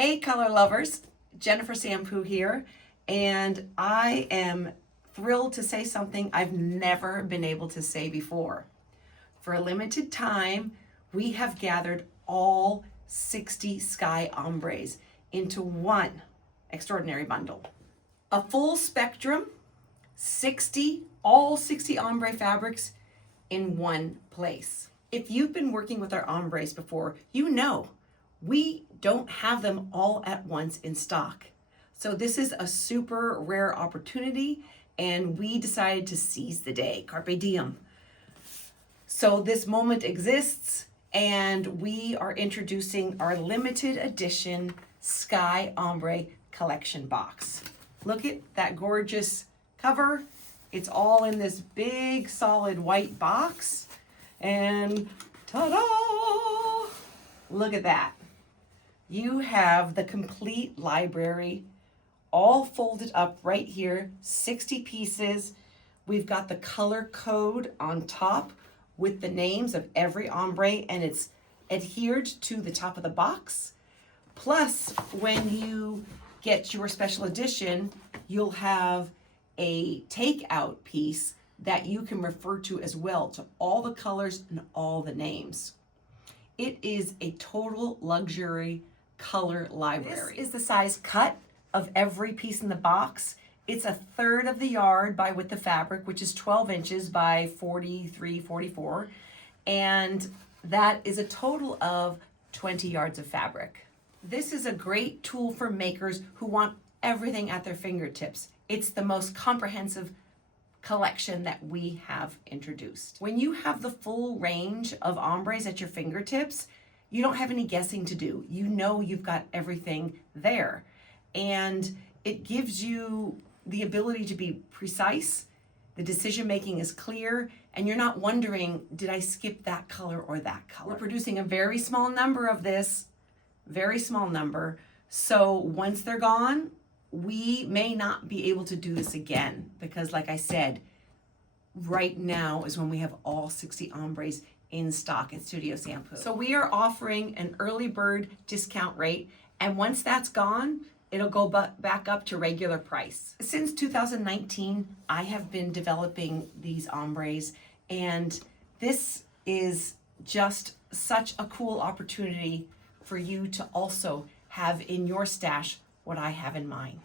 Hey color lovers, Jennifer Sampu here, and I am thrilled to say something I've never been able to say before. For a limited time, we have gathered all 60 SKY Ombres into one extraordinary bundle. A full spectrum, all 60 ombre fabrics in one place. If you've been working with our ombres before, you know we don't have them all at once in stock. So this is a super rare opportunity, and we decided to seize the day, carpe diem. So this moment exists, and we are introducing our limited edition SKY Ombré Collection Box. Look at that gorgeous cover. It's all in this big solid white box, and ta-da! Look at that. You have the complete library all folded up right here, 60 pieces. We've got the color code on top with the names of every ombre, and it's adhered to the top of the box. Plus, when you get your special edition, you'll have a takeout piece that you can refer to as well, to all the colors and all the names. It is a total luxury color library. This is the size cut of every piece in the box. It's 1/3 of the yard by width of fabric, which is 12 inches by 43, 44. And that is a total of 20 yards of fabric. This is a great tool for makers who want everything at their fingertips. It's the most comprehensive collection that we have introduced. When you have the full range of ombres at your fingertips, you don't have any guessing to do. You know you've got everything there. And it gives you the ability to be precise, the decision making is clear, and you're not wondering, did I skip that color or that color? We're producing a very small number of this, very small number. So once they're gone, we may not be able to do this again, because like I said, right now is when we have all 60 ombres in stock at Studio Sampu. So we are offering an early bird discount rate, and once that's gone, it'll go back up to regular price. Since 2019, I have been developing these ombres, and this is just such a cool opportunity for you to also have in your stash what I have in mine.